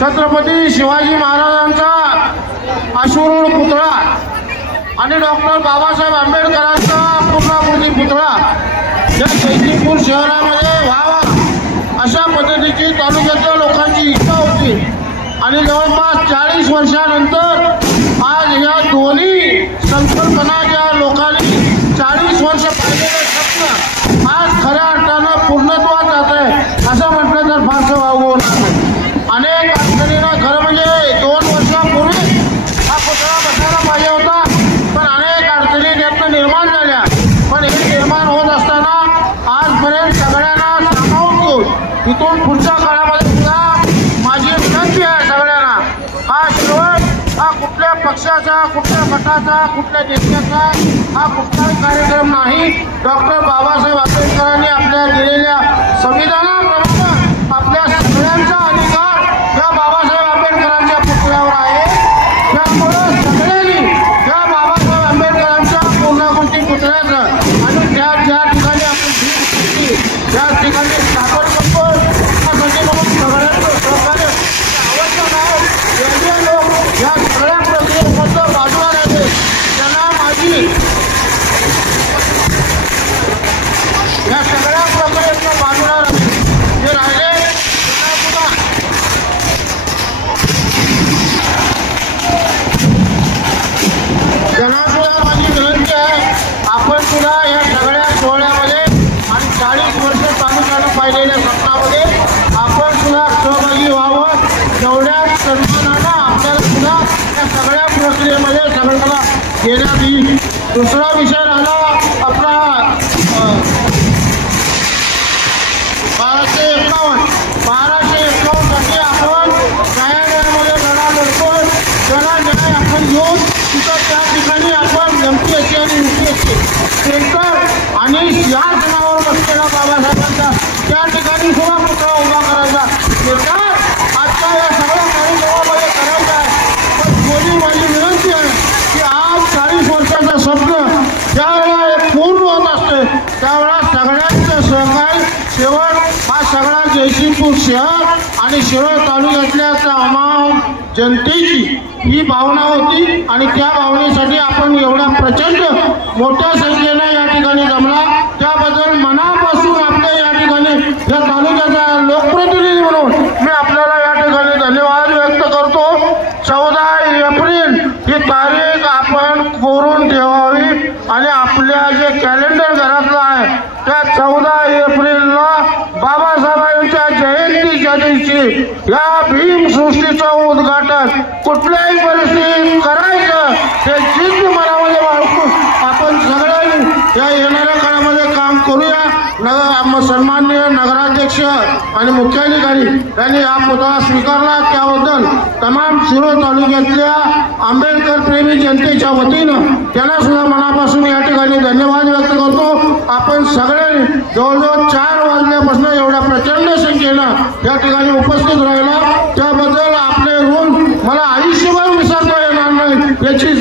छत्रपती शिवाजी महाराजांचा अश्वरूढ पुतळा आणि डॉक्टर बाबासाहेब आंबेडकरांचा पूर्णाकृती पुतळा या जयसिंगपूर शहरामध्ये व्हावा अशा पद्धतीची तालुक्यातल्या लोकांची इच्छा होती आणि जवळपास 40 वर्षानंतर आज या दोन्ही संकल्पना ज्या लोकांनी 40 वर्ष पाहिलेलं स्वप्न आज खऱ्या अर्थानं पूर्णत्वात जात आहे असं म्हटलं तर फारसं वावगं नाही. अनेक अडचणींना खरं म्हणजे 2 वर्षापूर्वी हा पुतळा बसायला पाहिजे होता पण अनेक अडचणी त्यातनं निर्माण झाल्या. पण हे निर्माण होत असताना आजपर्यंत सगळ्यांना सामावून घेऊन इथून पुढच्या काळामध्ये सुद्धा माझी विनंती आहे सगळ्यांना हा शेवट हा कुठल्या पक्षाचा कुठल्या गटाचा कुठल्या नेत्याचा हा कुठलाही कार्यक्रम नाही. डॉक्टर बाबासाहेब आंबेडकरांनी आपल्या दिलेल्या संविधानाप्रमाणे आपल्या सगळ्यांचा अधिकार या बाबासाहेब आंबेडकरांच्या पुतळ्यावर आहे. त्यामुळे सगळ्यांनी या बाबासाहेब आंबेडकरांच्या पूर्णाकृती पुतळ्याचं आणि ज्या ज्या ठिकाणी आपण भीट घेतली त्या ठिकाणी सादर करतो त्यासाठी म्हणून सगळ्यांचं सहकार्य आवश्यक आहे. लोक या सगळ्या प्रक्रियेबद्दल बाजूला राहिले त्यांना माझी या सगळ्या प्रक्रियेतनं बाजूला जे राहिले त्यांना सुद्धा माझी विनंती आहे आपण सुद्धा या सगळ्या सोहळ्यामध्ये आणि 40 वर्ष तालुक्यानं पाहिलेल्या स्वप्नामध्ये आपण सुद्धा सहभागी व्हावं. तेवढ्याच सन्मानानं आपल्याला सुद्धा या सगळ्या प्रक्रियेमध्ये सगळ्याला घेण्यात येईल. दुसरा विषय राहिला आपला 1251 साठी आपण न्यायालयामध्ये लढा लढतोय. त्याला न्याय आपण घेऊन तिथं त्या ठिकाणी आपण MPSC आणि UPSC सेंटर आणि सिंहासनावर बसलेला बाबासाहेबांचा त्या ठिकाणी सुद्धा पुतळा उभा करायचा निर्धार आजच्या या सगळ्या कार्यक्रमामध्ये करायचा आहे. पण कोणी माझी विनंती आहे की आज 40 वर्षाचं स्वप्न ज्यावेळेला पूर्ण होत असते त्यावेळेला सगळ्यांचं सहकार्य शेवट हा सगळा जयसिंगपूर शहर आणि शिरोळ तालुक्यातल्या तमाम जनतेची ही भावना होती आणि त्या भावनेसाठी आपण एवढा प्रचंड मोठ्या संख्येने या ठिकाणी जमला, त्याबद्दल मनापासून आपल्या या ठिकाणी या तालुक्याचा लोकप्रतिनिधी म्हणून मी आपल्याला या ठिकाणी धन्यवाद व्यक्त करतो. 14 एप्रिल ही तारीख आपण कोरून ठेवावी आणि आपल्या जे कॅलेंडर घरातलं आहे त्या 14 एप्रिलला बाबासाहेबांच्या जयंतीच्या दिवशी या भीमसृष्टीचं उद्घाटन कुठल्याही परिस्थितीत करायचं हे जिद्द मनामध्ये बाळगून आपण सगळ्यांनी या येणाऱ्या काळामध्ये काम करूया. सन्माननीय नगराध्यक्ष आणि मुख्याधिकारी यांनी हा पुतळा स्वीकारला त्याबद्दल तमाम शिरोळ तालुक्यातल्या आंबेडकर प्रेमी जनतेच्या वतीनं त्यांना सुद्धा मनापासून या ठिकाणी धन्यवाद व्यक्त करतो. आपण सगळ्यांनी जवळजवळ 4 वाजल्यापासून एवढ्या प्रचंड संख्येनं या ठिकाणी उपस्थित राहिला त्याबद्दल आपले ऋण मला आयुष्यभर विसरता येणार नाही याची